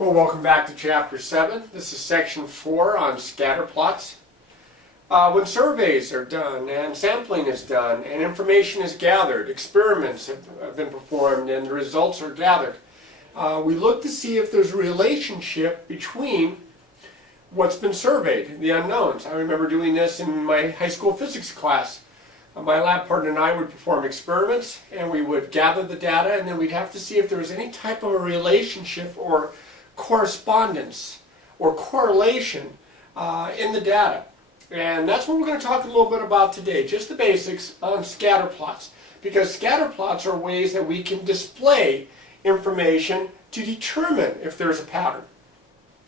Well, welcome back to Chapter 7. This is Section 4 on scatter plots. When surveys are done and sampling is done and information is gathered, experiments have been performed and the results are gathered, we look to see if there's a relationship between what's been surveyed, the unknowns. I remember doing this in my high school physics class. My lab partner and I would perform experiments and we would gather the data, and then we'd have to see if there was any type of a relationship or correspondence or correlation in the data. And that's what we're going to talk a little bit about today, just the basics on scatter plots. Because scatter plots are ways that we can display information to determine if there's a pattern.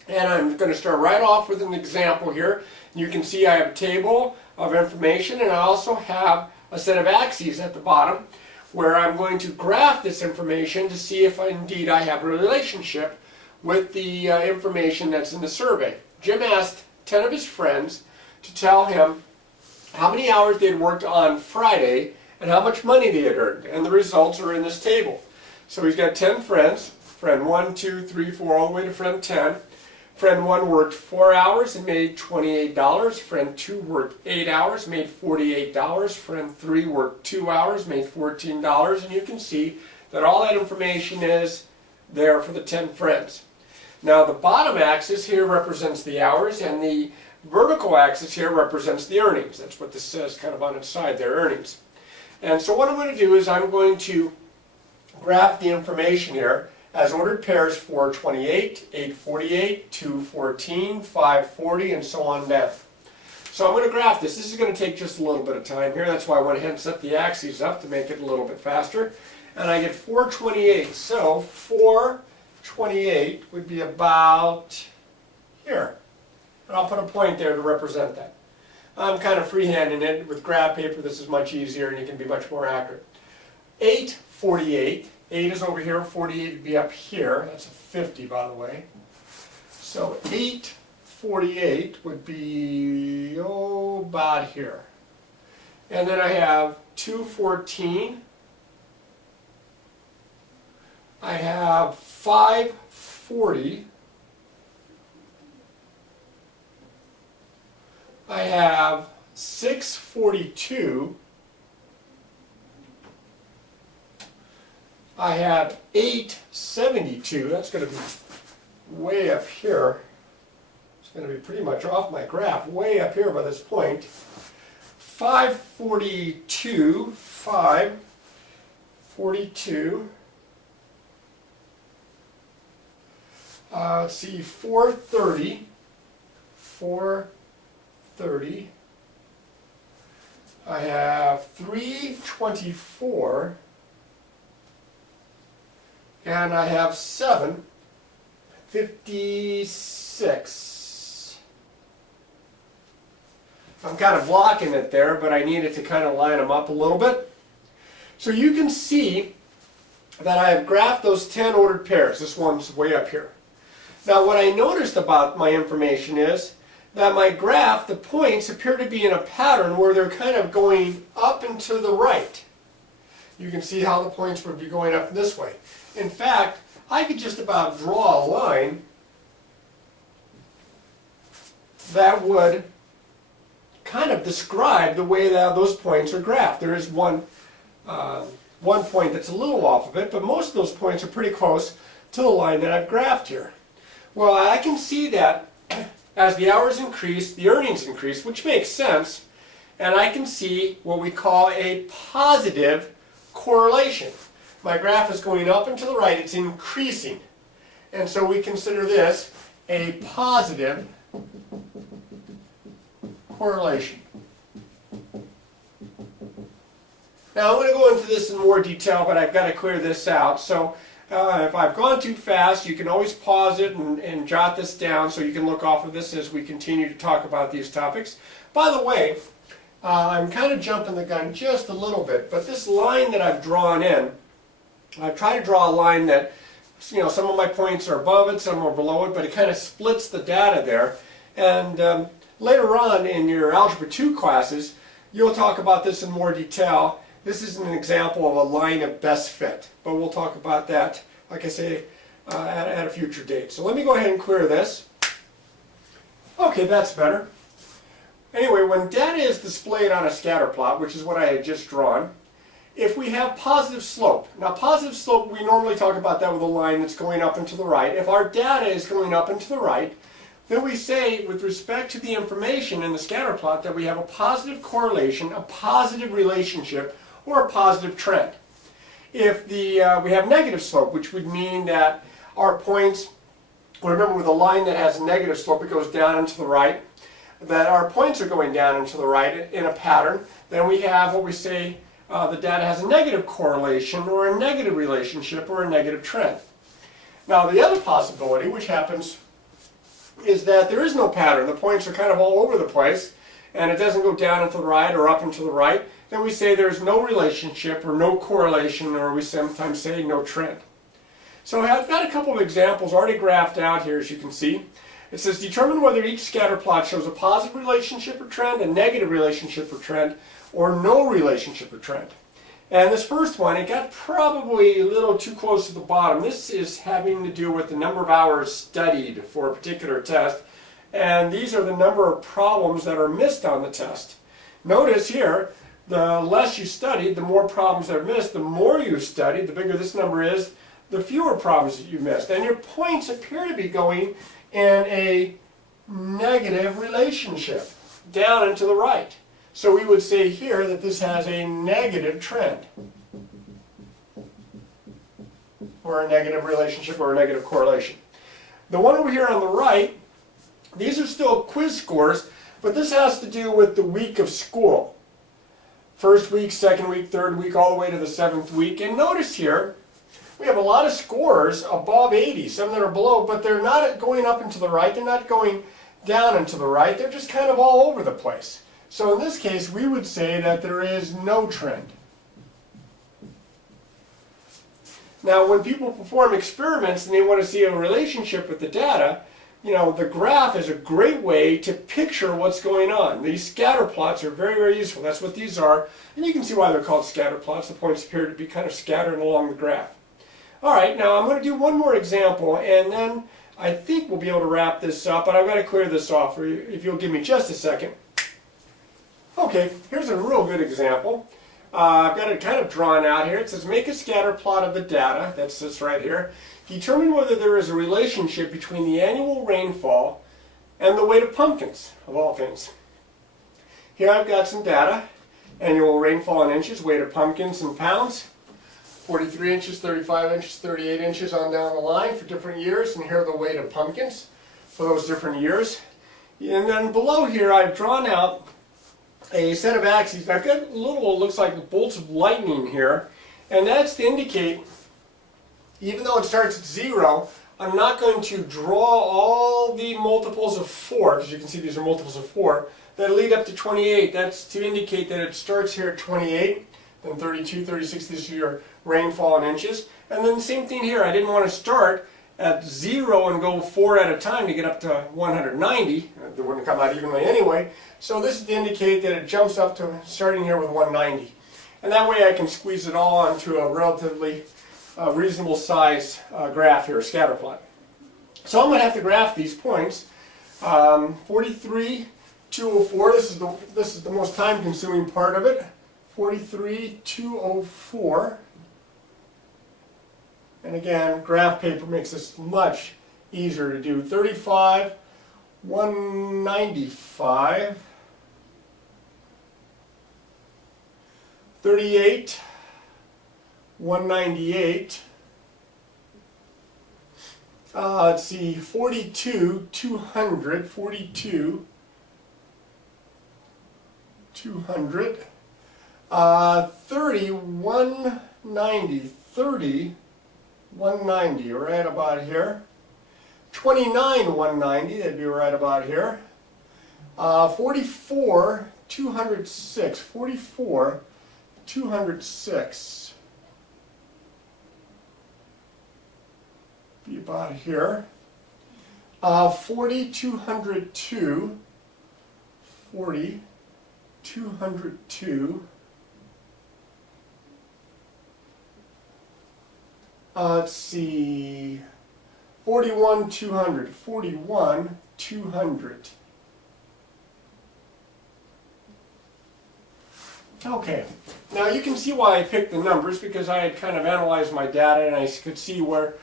And I'm going to start right off with an example here. You can see I have a table of information, and I also have a set of axes at the bottom where I'm going to graph this information to see if indeed I have a relationship with the information that's in the survey. Jim asked 10 of his friends to tell him how many hours they had worked on Friday and how much money they had earned, and the results are in this table. So he's got 10 friends, friend 1, 2, 3, 4, all the way to friend 10. Friend 1 worked 4 hours and made $28. Friend 2 worked 8 hours, made $48. Friend 3 worked 2 hours, made $14. And you can see that all that information is there for the 10 friends. Now the bottom axis here represents the hours, and the vertical axis here represents the earnings. That's what this says kind of on its side there, earnings. And so what I'm going to do is I'm going to graph the information here as ordered pairs: 428, 848, 214, 540, and so on down. So I'm going to graph this. This is going to take just a little bit of time here. That's why I went ahead and set the axes up to make it a little bit faster. And I get 428. So 428 would be about here. And I'll put a point there to represent that. I'm kind of freehanding it. With graph paper, this is much easier and you can be much more accurate. 848. 8 is over here, 48 would be up here. That's a 50, by the way. So 848 would be, about here. And then I have 214. I have 540. I have 642. I have 872. That's going to be way up here. It's going to be pretty much off my graph, way up here by this point. 542. 542. Let's see, 430. 430. I have 324. And I have 756. I'm kind of blocking it there, but I needed to kind of line them up a little bit. So you can see that I have graphed those 10 ordered pairs. This one's way up here. Now what I noticed about my information is that my graph, the points appear to be in a pattern where they're kind of going up and to the right. You can see how the points would be going up this way. In fact, I could just about draw a line that would kind of describe the way that those points are graphed. There is one point that's a little off of it, but most of those points are pretty close to the line that I've graphed here. Well, I can see that as the hours increase, the earnings increase, which makes sense, and I can see what we call a positive correlation. My graph is going up and to the right, it's increasing. And so we consider this a positive correlation. Now I'm going to go into this in more detail, but I've got to clear this out. So if I've gone too fast, you can always pause it and jot this down so you can look off of this as we continue to talk about these topics. By the way, I'm kind of jumping the gun just a little bit, but this line that I've drawn in, I've tried to draw a line that, some of my points are above it, some are below it, but it kind of splits the data there. And later on in your Algebra 2 classes, you'll talk about this in more detail. This is an example of a line of best fit, but we'll talk about that, like I say, at a future date. So let me go ahead and clear this. Okay, that's better. Anyway, when data is displayed on a scatter plot, which is what I had just drawn, if we have positive slope, now positive slope, we normally talk about that with a line that's going up and to the right. If our data is going up and to the right, then we say with respect to the information in the scatter plot that we have a positive correlation, a positive relationship, or a positive trend. If we have negative slope, which would mean that our points, remember with a line that has a negative slope, it goes down and to the right, that our points are going down and to the right in a pattern, then we have what we say the data has a negative correlation or a negative relationship or a negative trend. Now the other possibility, which happens, is that there is no pattern. The points are kind of all over the place and it doesn't go down and to the right or up and to the right. Then we say there's no relationship or no correlation, or we sometimes say no trend. So I've got a couple of examples already graphed out here, as you can see. It says determine whether each scatter plot shows a positive relationship or trend, a negative relationship or trend, or no relationship or trend. And this first one, it got probably a little too close to the bottom. This is having to do with the number of hours studied for a particular test. And these are the number of problems that are missed on the test. Notice here, the less you studied, the more problems that are missed. The more you studied, the bigger this number is, the fewer problems that you missed. And your points appear to be going in a negative relationship, down and to the right. So we would say here that this has a negative trend, or a negative relationship, or a negative correlation. The one over here on the right, these are still quiz scores, but this has to do with the week of school. First week, second week, third week, all the way to the seventh week. And notice here, we have a lot of scores above 80, some that are below, but they're not going up and to the right, they're not going down and to the right, they're just kind of all over the place. So in this case, we would say that there is no trend. Now, when people perform experiments and they want to see a relationship with the data, the graph is a great way to picture what's going on. These scatter plots are very, very useful. That's what these are. And you can see why they're called scatter plots. The points appear to be kind of scattered along the graph. All right, now I'm going to do one more example, and then I think we'll be able to wrap this up, but I've got to clear this off for you, if you'll give me just a second. Okay, here's a real good example. I've got it kind of drawn out here. It says make a scatter plot of the data. That's this right here. Determine whether there is a relationship between the annual rainfall and the weight of pumpkins, of all things. Here I've got some data. Annual rainfall in inches, weight of pumpkins in pounds. 43 inches, 35 inches, 38 inches on down the line for different years. And here are the weight of pumpkins for those different years. And then below here I've drawn out a set of axes. I've got little, looks like bolts of lightning here. And that's to indicate, even though it starts at 0, I'm not going to draw all the multiples of 4, because you can see these are multiples of 4, that lead up to 28. That's to indicate that it starts here at 28, then 32, 36, these are your rainfall in inches. And then the same thing here, I didn't want to start at 0 and go 4 at a time to get up to 190. They wouldn't come out evenly anyway. So this is to indicate that it jumps up to starting here with 190. And that way I can squeeze it all onto a relatively reasonable size graph here, a scatter plot. So I'm going to have to graph these points. 43, 204, this is the most time consuming part of it. 43, 204. And again, graph paper makes this much easier to do. 35, 195. 38, 198. Let's see, 42, 200, 42, 200. 30, 190, 30, 190, right about here. 29, 190, that'd be right about here. 44, 206, 44, 206. Be about here. 40, 202, 40, 202. Let's see, 41, 200. 41, 200. Okay, now you can see why I picked the numbers, because I had kind of analyzed my data and I could see where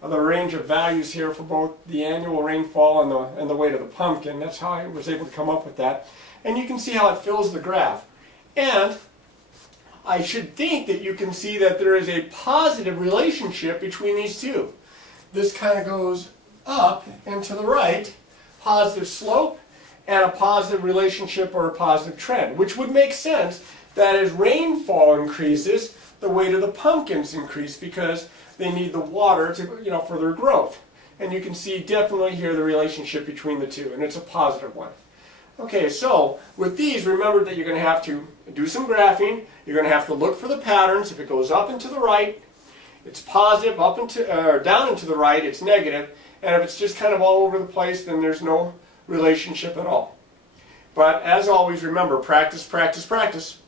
the range of values here for both the annual rainfall and the weight of the pumpkin. That's how I was able to come up with that. And you can see how it fills the graph. And I should think that you can see that there is a positive relationship between these two. This kind of goes up and to the right, positive slope, and a positive relationship or a positive trend, which would make sense that as rainfall increases, the weight of the pumpkins increase because they need the water to, for their growth. And you can see definitely here the relationship between the two, and it's a positive one. Okay, so with these, remember that you're going to have to do some graphing. You're going to have to look for the patterns. If it goes up and to the right, it's positive. Up and to, down and to the right, it's negative. And if it's just kind of all over the place, then there's no relationship at all. But as always, remember, practice, practice, practice.